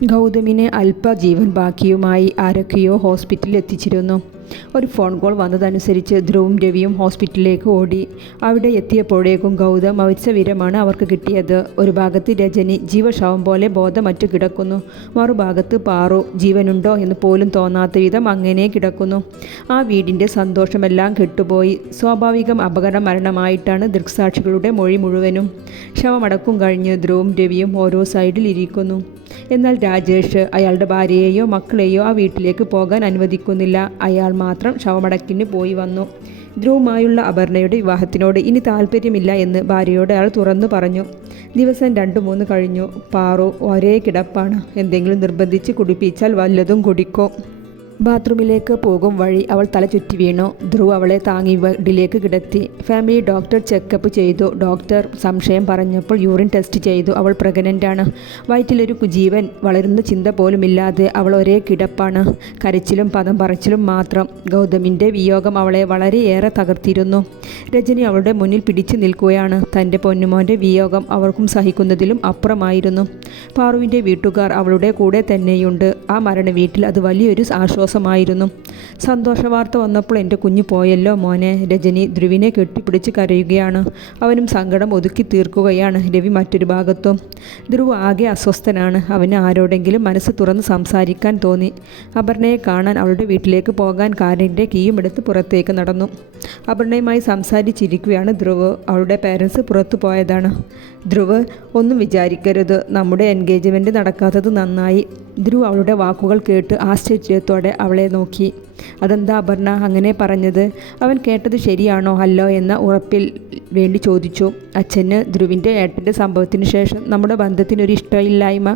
ഗൗതമിനെ അല്പജീവൻ ബാക്കിയുമായി ആരൊക്കെയോ ഹോസ്പിറ്റലിൽ എത്തിച്ചിരുന്നു. ഒരു ഫോൺ കോൾ വന്നതനുസരിച്ച് ധ്രുവും രവിയും ഹോസ്പിറ്റലിലേക്ക് ഓടി. അവിടെ എത്തിയപ്പോഴേക്കും ഗൗതം മരിച്ച വിവരമാണ് അവർക്ക് കിട്ടിയത്. ഒരു ഭാഗത്ത് രജനി ജീവശവം പോലെ ബോധമറ്റു കിടക്കുന്നു. മറുഭാഗത്ത് പാറു ജീവനുണ്ടോ എന്ന് പോലും തോന്നാത്ത വിധം അങ്ങനെ കിടക്കുന്നു. ആ വീടിൻ്റെ സന്തോഷമെല്ലാം കെട്ടുപോയി. സ്വാഭാവികം അപകട മരണമായിട്ടാണ് ദൃക്സാക്ഷികളുടെ മൊഴി മുഴുവനും. ശവമടക്കം കഴിഞ്ഞ് ധ്രുവും രവിയും ഓരോ സൈഡിൽ ഇരിക്കുന്നു. എന്നാൽ രാജേഷ് അയാളുടെ ഭാര്യയെയോ മക്കളെയോ ആ വീട്ടിലേക്ക് പോകാൻ അനുവദിക്കുന്നില്ല. അയാൾ മാത്രം ശവമടക്കിന് പോയി വന്നു. ധ്രുവുമായുള്ള അപർണയുടെ വിവാഹത്തിനോട് ഇനി താല്പര്യമില്ല എന്ന് ഭാര്യയോട് അയാൾ തുറന്നു പറഞ്ഞു. ദിവസം 2-3 കഴിഞ്ഞു. പാറു ഒരേ കിടപ്പാണ്. എന്തെങ്കിലും നിർബന്ധിച്ച് കുടിപ്പിച്ചാൽ വല്ലതും കുടിക്കും. ബാത്റൂമിലേക്ക് പോകും വഴി അവൾ തല ചുറ്റി വീണു. ധ്രുവ് അവളെ താങ്ങി ബെഡിലേക്ക് കിടത്തി. ഫാമിലി ഡോക്ടർ ചെക്കപ്പ് ചെയ്തു. ഡോക്ടർ സംശയം പറഞ്ഞപ്പോൾ യൂറിൻ ടെസ്റ്റ് ചെയ്തു. അവൾ പ്രഗ്നൻ്റാണ്. വയറ്റിലൊരു ജീവൻ വളരുന്ന ചിന്ത പോലുമില്ലാതെ അവൾ ഒരേ കിടപ്പാണ്. കരച്ചിലും പദം പറച്ചിലും മാത്രം. ഗൗതമിൻ്റെ വിയോഗം അവളെ വളരെയേറെ തകർത്തിരുന്നു. രജനി അവളുടെ മുന്നിൽ പിടിച്ചു നിൽക്കുകയാണ്. തൻ്റെ പൊന്നുമോൻ്റെ വിയോഗം അവർക്കും സഹിക്കുന്നതിലും അപ്പുറമായിരുന്നു. പാറുവിൻ്റെ വീട്ടുകാർ അവളുടെ കൂടെ തന്നെയുണ്ട്. ആ മരണ വീട്ടിൽ അത് വലിയൊരു ആശ്വാസമായിരുന്നു. സന്തോഷ വാർത്ത വന്നപ്പോൾ എൻ്റെ കുഞ്ഞു പോയല്ലോ മോനെ. രജനി ധ്രുവിനെ കെട്ടിപ്പിടിച്ച് കരയുകയാണ്. അവനും സങ്കടം ഒതുക്കി തീർക്കുകയാണ്. രവി മറ്റൊരു ഭാഗത്തും. ധ്രുവ് ആകെ അസ്വസ്ഥനാണ്. അവന് ആരോടെങ്കിലും മനസ്സ് തുറന്ന് സംസാരിക്കാൻ തോന്നി. അപർണയെ കാണാൻ അവളുടെ വീട്ടിലേക്ക് പോകാൻ കാറിൻ്റെ കീയും എടുത്ത് പുറത്തേക്ക് നടന്നു. അപർണയുമായി സംസാരിച്ചിരിക്കുകയാണ് ധ്രുവ്. അവളുടെ പേരൻസ് പുറത്തു പോയതാണ്. ധ്രുവ്, ഒന്നും വിചാരിക്കരുത്. നമ്മുടെ എൻഗേജ്മെൻറ്റ് നടക്കാത്തത് നന്നായി. ധ്രുവ് അവളുടെ വാക്കുകൾ കേട്ട് ആശ്ചര്യത്തോടെ അവളെ നോക്കി. അതെന്താ അപർണ അങ്ങനെ പറഞ്ഞത്? അവൻ കേട്ടത് ശരിയാണോ അല്ലോ എന്ന ഉറപ്പിൽ വേണ്ടി ചോദിച്ചു. അച്ഛന് ധ്രുവിൻ്റെ ഏട്ടൻ്റെ സംഭവത്തിന് ശേഷം നമ്മുടെ ബന്ധത്തിനൊരു ഇഷ്ടമില്ലായ്മ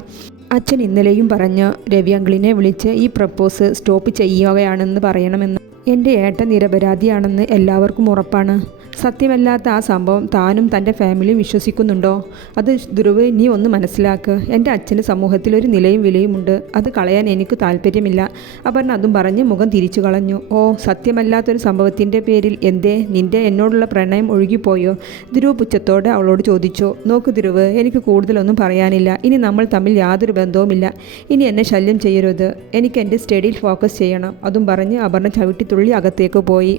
അച്ഛൻ ഇന്നലെയും പറഞ്ഞു. രവി അങ്കിളിനെ വിളിച്ച് ഈ പ്രപ്പോസ് സ്റ്റോപ്പ് ചെയ്യുകയാണെന്ന് പറയണമെന്ന്. എൻ്റെ ഏട്ടൻ നിരപരാധിയാണെന്ന് എല്ലാവർക്കും ഉറപ്പാണ്. സത്യമല്ലാത്ത ആ സംഭവം താനും തൻ്റെ ഫാമിലിയും വിശ്വസിക്കുന്നുണ്ടോ? അത് ധ്രുവ്, നീ ഒന്ന് മനസ്സിലാക്ക്. എൻ്റെ അച്ഛന് സമൂഹത്തിൽ ഒരു നിലയും വിലയുമുണ്ട്. അത് കളയാൻ എനിക്ക് താല്പര്യമില്ല. അപർണ അതും പറഞ്ഞ് മുഖം തിരിച്ചു കളഞ്ഞു. ഓ, സത്യമല്ലാത്തൊരു സംഭവത്തിൻ്റെ പേരിൽ എന്തേ നിൻ്റെ എന്നോടുള്ള പ്രണയം ഒഴുകിപ്പോയോ? ധ്രുവ് പുച്ഛത്തോടെ അവളോട് ചോദിച്ചു. നോക്ക് ധ്രുവ്, എനിക്ക് കൂടുതലൊന്നും പറയാനില്ല. ഇനി നമ്മൾ തമ്മിൽ യാതൊരു ബന്ധവുമില്ല. ഇനി എന്നെ ശല്യം ചെയ്യരുത്. എനിക്ക് എൻ്റെ സ്റ്റഡിയിൽ ഫോക്കസ് ചെയ്യണം. അതും പറഞ്ഞ് അപർണ ചവിട്ടിത്തുള്ളി അകത്തേക്ക് പോയി.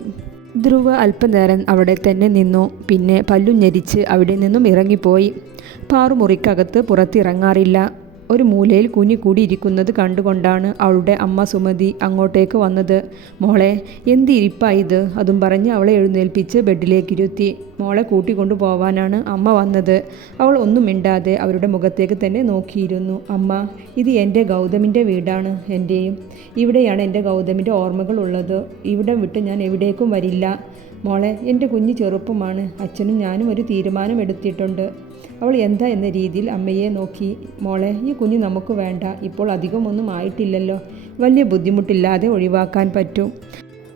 ധ്രുവ് അല്പനേരം അവിടെ തന്നെ നിന്നു. പിന്നെ പല്ലും ഞെരിച്ച് അവിടെ നിന്നും ഇറങ്ങിപ്പോയി. പാറു മുറിക്കകത്ത് പുറത്തിറങ്ങാറില്ല. ഒരു മൂലയിൽ കൂടിയിരിക്കുന്നത് കണ്ടുകൊണ്ടാണ് അവളുടെ അമ്മ സുമതി അങ്ങോട്ടേക്ക് വന്നത്. മോളെ, എന്ത് ഇരിപ്പാ ഇത്? അതും പറഞ്ഞ് അവളെ എഴുന്നേൽപ്പിച്ച് ബെഡിലേക്കിരുത്തി. മോളെ കൂട്ടിക്കൊണ്ടു പോവാനാണ് അമ്മ വന്നത്. അവൾ ഒന്നും മിണ്ടാതെ അവരുടെ മുഖത്തേക്ക് തന്നെ നോക്കിയിരുന്നു. അമ്മ, ഇത് എൻ്റെ ഗൗതമിൻ്റെ വീടാണ്. എൻ്റെയും ഇവിടെയാണ് എൻ്റെ ഗൗതമിൻ്റെ ഓർമ്മകൾ ഉള്ളത്. ഇവിടം വിട്ട് ഞാൻ എവിടേക്കും വരില്ല. മോളെ, എൻ്റെ കുഞ്ഞ് ചെറുപ്പമാണ്. അച്ഛനും ഞാനും ഒരു തീരുമാനം എടുത്തിട്ടുണ്ട്. അവൾ എന്താ എന്ന രീതിയിൽ അമ്മയെ നോക്കി. മോളെ, ഈ കുഞ്ഞ് നമുക്ക് വേണ്ട. ഇപ്പോൾ അധികമൊന്നും ആയിട്ടില്ലല്ലോ. വലിയ ബുദ്ധിമുട്ടില്ലാതെ ഒഴിവാക്കാൻ പറ്റും.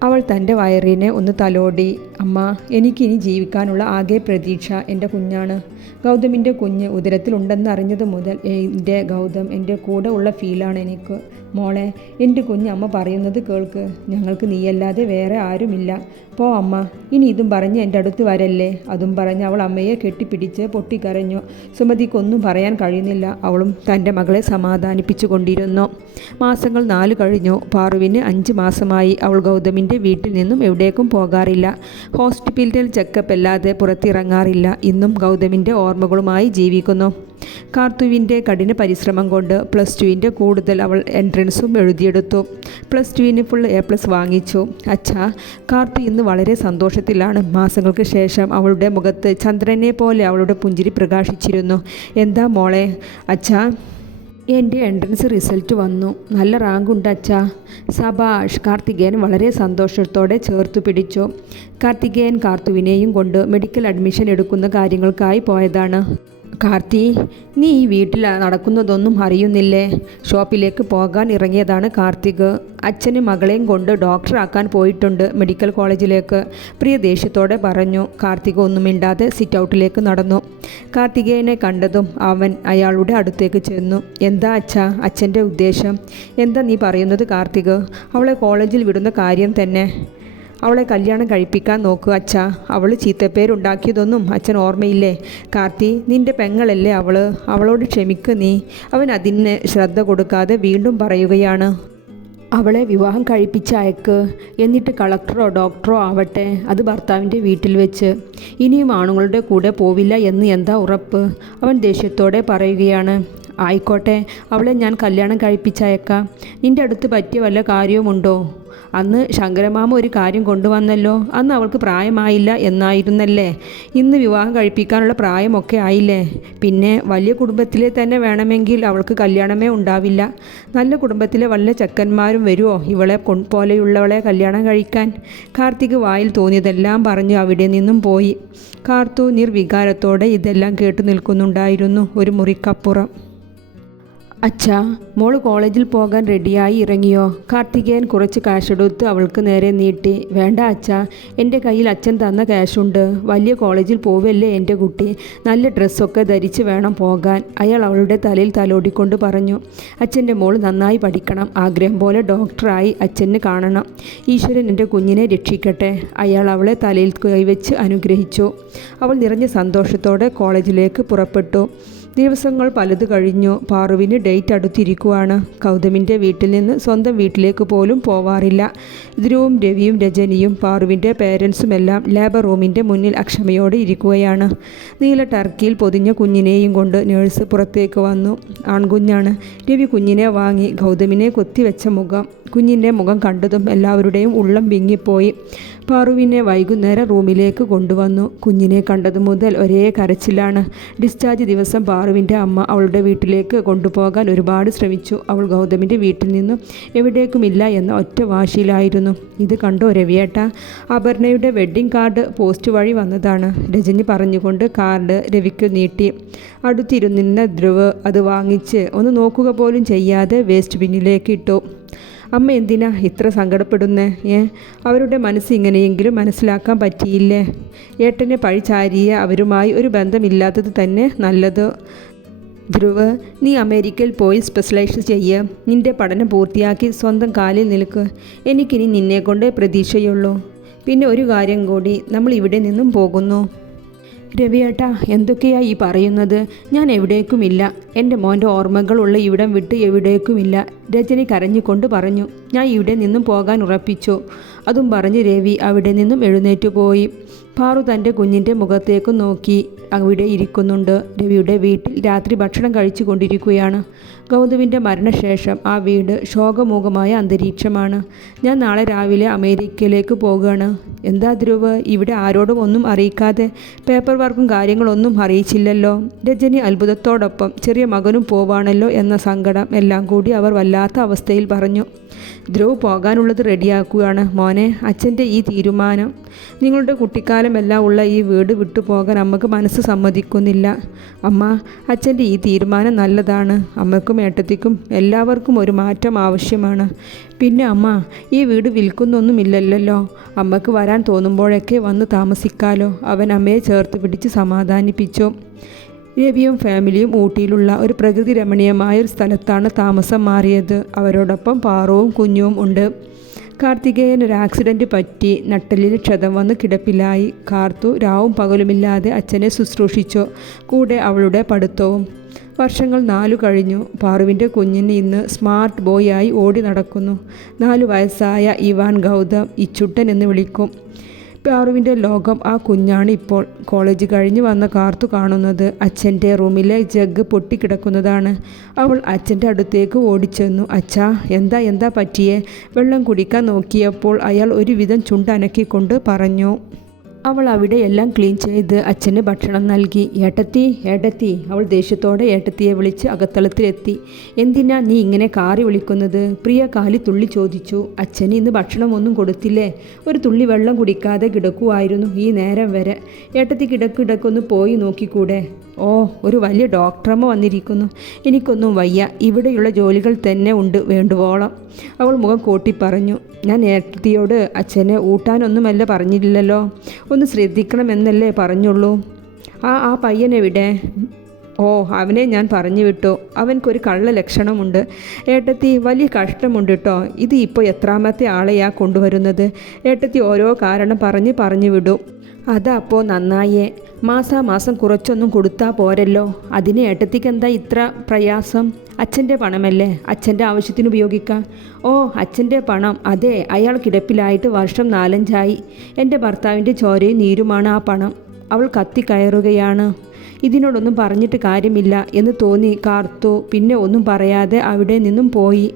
അവൾ തൻ്റെ വയറിനെ ഒന്ന് തലോടി. അമ്മ, എനിക്കിനി ജീവിക്കാനുള്ള ആകെ പ്രതീക്ഷ എൻ്റെ കുഞ്ഞാണ്. ഗൗതമിൻ്റെ കുഞ്ഞ് ഉദരത്തിലുണ്ടെന്ന് അറിഞ്ഞത് മുതൽ എൻ്റെ ഗൗതം എൻ്റെ കൂടെ ഉള്ള ഫീലാണ് എനിക്ക്. മോളെ, എൻ്റെ കുഞ്ഞ് അമ്മ പറയുന്നത് കേൾക്ക്. ഞങ്ങൾക്ക് നീയല്ലാതെ വേറെ ആരുമില്ല. പോ അമ്മ. ഇനി ഇതും പറഞ്ഞ് എൻ്റെ അടുത്ത് വരല്ലേ. അതും പറഞ്ഞ് അവൾ അമ്മയെ കെട്ടിപ്പിടിച്ച് പൊട്ടിക്കരഞ്ഞു. സുമതിക്കൊന്നും പറയാൻ കഴിയുന്നില്ല. അവളും തൻ്റെ മകളെ സമാധാനിപ്പിച്ചു കൊണ്ടിരുന്നു. മാസങ്ങൾ 4 കഴിഞ്ഞു. പാറുവിന് 5 മാസമായി. അവൾ ഗൗതമിൻ്റെ വീട്ടിൽ നിന്നും എവിടേക്കും പോകാറില്ല. ഹോസ്പിറ്റൽ ചെക്കപ്പ് അല്ലാതെ പുറത്തിറങ്ങാറില്ല. ഇന്നും ഗൗതമിൻ്റെ ഓർമ്മകളുമായി ജീവിക്കുന്നു. കാർത്തുവിൻ്റെ കഠിന പരിശ്രമം കൊണ്ട് +2 കൂടുതൽ അവൾ എൻട്രൻസും എഴുതിയെടുത്തു. +2 ഫുൾ A+ വാങ്ങിച്ചു. അച്ഛാ, കാർത്തു ഇന്ന് വളരെ സന്തോഷത്തിലാണ്. മാസങ്ങൾക്ക് ശേഷം അവളുടെ മുഖത്ത് ചന്ദ്രനെ പോലെ അവളുടെ പുഞ്ചിരി പ്രകാശിച്ചിരുന്നു. എന്താ മോളെ? അച്ഛാ, എൻ്റെ എൻട്രൻസ് റിസൾട്ട് വന്നു. നല്ല റാങ്കുണ്ട് അച്ഛാ. സബാഷ്. കാർത്തികേയൻ വളരെ സന്തോഷത്തോടെ ചേർത്തു പിടിച്ചു. കാർത്തികേയൻ കാർത്തുവിനെയും കൊണ്ട് മെഡിക്കൽ അഡ്മിഷൻ എടുക്കുന്ന കാര്യങ്ങൾക്കായി പോയതാണ്. കാർത്തി, നീ ഈ വീട്ടിൽ നടക്കുന്നതൊന്നും അറിയുന്നില്ലേ? ഷോപ്പിലേക്ക് പോകാൻ ഇറങ്ങിയതാണ് കാർത്തിക്. അച്ഛന് മകളെയും കൊണ്ട് ഡോക്ടറാക്കാൻ പോയിട്ടുണ്ട് മെഡിക്കൽ കോളേജിലേക്ക്. പ്രിയ ദേഷ്യത്തോടെ പറഞ്ഞു. കാർത്തിക് ഒന്നും മിണ്ടാതെ സിറ്റ് ഔട്ടിലേക്ക് നടന്നു. കാർത്തികേയനെ കണ്ടതും അവൻ അയാളുടെ അടുത്തേക്ക് ചെന്നു. എന്താ അച്ഛാ അച്ഛൻ്റെ ഉദ്ദേശം? എന്താ നീ പറയുന്നത് കാർത്തിക്? അവളെ കോളേജിൽ വിടുന്ന കാര്യം തന്നെ. അവളെ കല്യാണം കഴിപ്പിക്കാൻ നോക്കുക അച്ഛാ. അവൾ ചീത്തപ്പേരുണ്ടാക്കിയതൊന്നും അച്ഛൻ ഓർമ്മയില്ലേ? കാർത്തി, നിന്റെ പെങ്ങളല്ലേ അവളോട് ക്ഷമിക്ക് നീ. അവൻ അതിന് ശ്രദ്ധ കൊടുക്കാതെ വീണ്ടും പറയുകയാണ്, അവളെ വിവാഹം കഴിപ്പിച്ച് അയക്ക്. എന്നിട്ട് കളക്ടറോ ഡോക്ടറോ ആവട്ടെ, അത് ഭർത്താവിൻ്റെ വീട്ടിൽ വെച്ച്. ഇനിയും ആണുങ്ങളുടെ കൂടെ പോവില്ല എന്ന് എന്താ ഉറപ്പ്? അവൻ ദേഷ്യത്തോടെ പറയുകയാണ്. ആയിക്കോട്ടെ, അവളെ ഞാൻ കല്യാണം കഴിപ്പിച്ചയക്കാം. നിൻ്റെ അടുത്ത് പറ്റിയ വല്ല കാര്യവുമുണ്ടോ? അന്ന് ശങ്കരമാമ ഒരു കാര്യം കൊണ്ടുവന്നല്ലോ. അന്ന് അവൾക്ക് പ്രായമായില്ല എന്നായിരുന്നല്ലേ? ഇന്ന് വിവാഹം കഴിപ്പിക്കാനുള്ള പ്രായമൊക്കെ ആയില്ലേ? പിന്നെ വലിയ കുടുംബത്തിലെ തന്നെ വേണമെങ്കിൽ അവൾക്ക് കല്യാണമേ ഉണ്ടാവില്ല. നല്ല കുടുംബത്തിലെ വല്ല ചെക്കന്മാരും വരുമോ ഇവളെ പോലെയുള്ളവളെ കല്യാണം കഴിക്കാൻ? കാർത്തിക് വായിൽ തോന്നിയതെല്ലാം പറഞ്ഞു അവിടെ നിന്നും പോയി. കാർത്തു നിർവികാരത്തോടെ ഇതെല്ലാം കേട്ടു നിൽക്കുന്നുണ്ടായിരുന്നു ഒരു മുറിക്കപ്പുറം. അച്ഛാ, മോള് കോളേജിൽ പോകാൻ റെഡിയായി ഇറങ്ങിയോ? കാർത്തികേയൻ കുറച്ച് കാശെടുത്ത് അവൾക്ക് നേരെ നീട്ടി. വേണ്ട അച്ഛാ, എൻ്റെ കയ്യിൽ അച്ഛൻ തന്ന ക്യാഷുണ്ട്. വലിയ കോളേജിൽ പോവല്ലേ എൻ്റെ കുട്ടി. നല്ല ഡ്രസ്സൊക്കെ ധരിച്ച് വേണം പോകാൻ. അയാൾ അവളുടെ തലയിൽ തലോടിക്കൊണ്ട് പറഞ്ഞു. അച്ഛൻ്റെ മോൾ നന്നായി പഠിക്കണം. ആഗ്രഹം പോലെ ഡോക്ടറായി അച്ഛന് കാണണം. ഈശ്വരൻ എൻ്റെ കുഞ്ഞിനെ രക്ഷിക്കട്ടെ. അയാൾ അവളെ തലയിൽ കൈവച്ച് അനുഗ്രഹിച്ചു. അവൾ നിറഞ്ഞ സന്തോഷത്തോടെ കോളേജിലേക്ക് പുറപ്പെട്ടു. ദിവസങ്ങൾ പലത് കഴിഞ്ഞു. പാറുവിന് ഡേറ്റ് അടുത്തിരിക്കുവാണ്. ഗൗതമിൻ്റെ വീട്ടിൽ നിന്ന് സ്വന്തം വീട്ടിലേക്ക് പോലും പോവാറില്ല. ധ്രുവും രവിയും രജനിയും പാറുവിൻ്റെ പേരൻസുമെല്ലാം ലേബർ റൂമിൻ്റെ മുന്നിൽ അക്ഷമയോടെ ഇരിക്കുകയാണ്. നീല ടർക്കിയിൽ പൊതിഞ്ഞ കുഞ്ഞിനെയും കൊണ്ട് നേഴ്സ് പുറത്തേക്ക് വന്നു. ആൺകുഞ്ഞാണ്. രവി കുഞ്ഞിനെ വാങ്ങി. ഗൗതമിനെ കൊത്തിവെച്ച മുഖം. കുഞ്ഞിൻ്റെ മുഖം കണ്ടതും എല്ലാവരുടെയും ഉള്ളം വിങ്ങിപ്പോയി. പാറുവിനെ വൈകുന്നേരം റൂമിലേക്ക് കൊണ്ടുവന്നു. കുഞ്ഞിനെ കണ്ടതു മുതൽ ഒരേ കരച്ചിലാണ്. ഡിസ്ചാർജ് ദിവസം പാറുവിൻ്റെ അമ്മ അവളുടെ വീട്ടിലേക്ക് കൊണ്ടുപോകാൻ ഒരുപാട് ശ്രമിച്ചു. അവൾ ഗൗതമിൻ്റെ വീട്ടിൽ നിന്നും എവിടേക്കുമില്ല എന്ന ഒറ്റ വാശിയിലായിരുന്നു. ഇത് കണ്ടോ രവിയേട്ട? അപർണയുടെ വെഡ്ഡിംഗ് കാർഡ് പോസ്റ്റ് വഴി വന്നതാണ്. രജനി പറഞ്ഞുകൊണ്ട് കാർഡ് രവിക്ക് നീട്ടി. അടുത്തിരുന്നിരുന്ന ധ്രുവ് അത് വാങ്ങിച്ച് ഒന്ന് നോക്കുക പോലും ചെയ്യാതെ വേസ്റ്റ് ബിന്നിലേക്ക് ഇട്ടു. അമ്മ എന്തിനാ ഇത്ര സങ്കടപ്പെടുന്നേ? അവരുടെ മനസ്സ് ഇങ്ങനെയെങ്കിലും മനസ്സിലാക്കാൻ പറ്റിയില്ലേ? ഏട്ടനെ പഴിചാരിയ അവരുമായി ഒരു ബന്ധമില്ലാത്തത് തന്നെ നല്ലത്. ധ്രുവ്, നീ അമേരിക്കയിൽ പോയി സ്പെഷ്യലൈസ് ചെയ്യ്. നിൻ്റെ പഠനം പൂർത്തിയാക്കി സ്വന്തം കാലിൽ നിൽക്ക്. എനിക്കിനി നിന്നെക്കൊണ്ടേ പ്രതീക്ഷയുള്ളൂ. പിന്നെ ഒരു കാര്യം കൂടി, നമ്മൾ ഇവിടെ നിന്നും പോകുന്നു. രവിയേട്ടാ, എന്തൊക്കെയാ ഈ പറയുന്നത്? ഞാൻ എവിടേക്കുമില്ല. എൻ്റെ മോൻ്റെ ഓർമ്മകളുള്ള ഇവിടം വിട്ട് എവിടേക്കുമില്ല. രജനി കരഞ്ഞുകൊണ്ട് പറഞ്ഞു. ഞാൻ ഇവിടെ നിന്നും പോകാൻ ഉറപ്പിച്ചു. അതും പറഞ്ഞ് രവി അവിടെ നിന്നും എഴുന്നേറ്റു പോയി. പാറു തൻ്റെ കുഞ്ഞിൻ്റെ മുഖത്തേക്ക് നോക്കി അവിടെ ഇരിക്കുന്നുണ്ട്. രവിയുടെ വീട്ടിൽ രാത്രി ഭക്ഷണം കഴിച്ചു കൊണ്ടിരിക്കുകയാണ്. ഗൗതമിൻ്റെ മരണശേഷം ആ വീട് ശോകമൂകമായ അന്തരീക്ഷമാണ്. ഞാൻ നാളെ രാവിലെ അമേരിക്കയിലേക്ക് പോകുകയാണ്. എന്താ ധ്രുവ്, ഇവിടെ ആരോടും ഒന്നും അറിയിക്കാതെ? പേപ്പർ വർക്കും കാര്യങ്ങളൊന്നും അറിയിച്ചില്ലല്ലോ. രജനി അത്ഭുതത്തോടൊപ്പം ചെറിയ മകനും പോവാണല്ലോ എന്ന സങ്കടം എല്ലാം കൂടി അവർ വല്ലാത്ത അവസ്ഥയിൽ പറഞ്ഞു. ധ്രുവ് പോകാനുള്ളത് റെഡിയാക്കുകയാണ്. മോനെ, അച്ഛൻ്റെ ഈ തീരുമാനം, നിങ്ങളുടെ കുട്ടിക്കാലമെല്ലാം ഉള്ള ഈ വീട് വിട്ടുപോകാൻ അമ്മക്ക് മനസ്സ് സമ്മതിക്കുന്നില്ല. അമ്മ, അച്ഛൻ്റെ ഈ തീരുമാനം നല്ലതാണ്. അമ്മയ്ക്കും ഏട്ടത്തിക്കും എല്ലാവർക്കും ഒരു മാറ്റം ആവശ്യമാണ്. പിന്നെ അമ്മ, ഈ വീട് വിൽക്കുന്നൊന്നുമില്ലല്ലോ. അമ്മക്ക് വരാൻ തോന്നുമ്പോഴൊക്കെ വന്ന് താമസിക്കാലോ. അവൻ അമ്മയെ ചേർത്ത് പിടിച്ച് സമാധാനിപ്പിച്ചു. രവിയും ഫാമിലിയും ഊട്ടിയിലുള്ള ഒരു പ്രകൃതി രമണീയമായൊരു സ്ഥലത്താണ് താമസം മാറിയത്. അവരോടൊപ്പം പാറുവും കുഞ്ഞും ഉണ്ട്. കാർത്തികേയൻ ഒരു ആക്സിഡൻറ്റ് പറ്റി നട്ടലിൽ ക്ഷതം വന്ന് കിടപ്പിലായി. കാർത്തു രാവും പകലുമില്ലാതെ അച്ഛനെ ശുശ്രൂഷിച്ചു. കൂടെ അവളുടെ പഠിത്തവും. വർഷങ്ങൾ 4 കഴിഞ്ഞു. പാറുവിൻ്റെ കുഞ്ഞിന് ഇന്ന് സ്മാർട്ട് ബോയ് ആയി ഓടി നടക്കുന്നു. 4 വയസ്സായ ഇവാൻ ഗൗതം ഇച്ചുട്ടൻ എന്ന് വിളിക്കും. പാറുവിൻ്റെ ലോകം ആ കുഞ്ഞാണ് ഇപ്പോൾ. കോളേജ് കഴിഞ്ഞ് വന്ന കാർത്തു കാണുന്നത് അച്ഛൻ്റെ റൂമിലെ ജഗ് പൊട്ടിക്കിടക്കുന്നതാണ്. അവൾ അച്ഛൻ്റെ അടുത്തേക്ക് ഓടിച്ചെന്നു. അച്ഛാ, എന്താ പറ്റിയേ? വെള്ളം കുടിക്കാൻ നോക്കിയപ്പോൾ അയാൾ ഒരുവിധം ചുണ്ടനക്കിക്കൊണ്ട് പറഞ്ഞു. അവൾ അവിടെ എല്ലാം ക്ലീൻ ചെയ്ത് അച്ഛന് ഭക്ഷണം നൽകി. ഏട്ടത്തി, അവൾ ദേഷ്യത്തോടെ ഏട്ടത്തിയെ വിളിച്ച് അകത്തളത്തിലെത്തി. എന്തിനാ നീ ഇങ്ങനെ കാറി വിളിക്കുന്നത്? പ്രിയ കാലി തുള്ളി ചോദിച്ചു. അച്ഛന് ഇന്ന് ഭക്ഷണമൊന്നും കൊടുത്തില്ലേ? ഒരു തുള്ളി വെള്ളം കുടിക്കാതെ കിടക്കുമായിരുന്നു ഈ നേരം വരെ. ഏട്ടത്തി കിടക്കൊന്ന് പോയി നോക്കിക്കൂടെ? ഓ, ഒരു വലിയ ഡോക്ടറമ്മ വന്നിരിക്കുന്നു. എനിക്കൊന്നും വയ്യ. ഇവിടെയുള്ള ജോലികൾ തന്നെ ഉണ്ട് വേണ്ടുവോളം. അവൾ മുഖം കൂട്ടി പറഞ്ഞു. ഞാൻ ഏട്ടത്തിയോട് അച്ഛനെ ഊട്ടാനൊന്നുമല്ല പറഞ്ഞില്ലല്ലോ. ഒന്ന് ശ്രദ്ധിക്കണമെന്നല്ലേ പറഞ്ഞുള്ളൂ. ആ പയ്യനെവിടെ? ഓ, അവനെ ഞാൻ പറഞ്ഞു വിട്ടു. അവൻക്കൊരു കള്ള ലക്ഷണമുണ്ട്. ഏട്ടത്തി, വലിയ കഷ്ടമുണ്ട് കേട്ടോ. ഇത് ഇപ്പോൾ എത്രാമത്തെ ആളെയാ കൊണ്ടുവരുന്നത്? ഏട്ടത്തി ഓരോ കാരണം പറഞ്ഞു വിടും. അതപ്പോൾ നന്നായേ. മാസാമാസം കുറച്ചൊന്നും കൊടുത്താൽ പോരല്ലോ. അതിന് ഏട്ടത്തിക്ക് എന്താ ഇത്ര പ്രയാസം? അച്ഛൻ്റെ പണമല്ലേ, അച്ഛൻ്റെ ആവശ്യത്തിന് ഉപയോഗിക്കാം. ഓ, അച്ഛൻ്റെ പണം. അതെ, അയാൾ കിടപ്പിലായിട്ട് വർഷം 4-5 എൻ്റെ ഭർത്താവിൻ്റെ ചോരയും നീരുമാണ് ആ പണം. അവൾ കത്തിക്കയറുകയാണ്. ഇതിനോടൊന്നും പറഞ്ഞിട്ട് കാര്യമില്ല എന്ന് തോന്നി കാർത്തു പിന്നെ ഒന്നും പറയാതെ അവിടെ നിന്നും പോയി.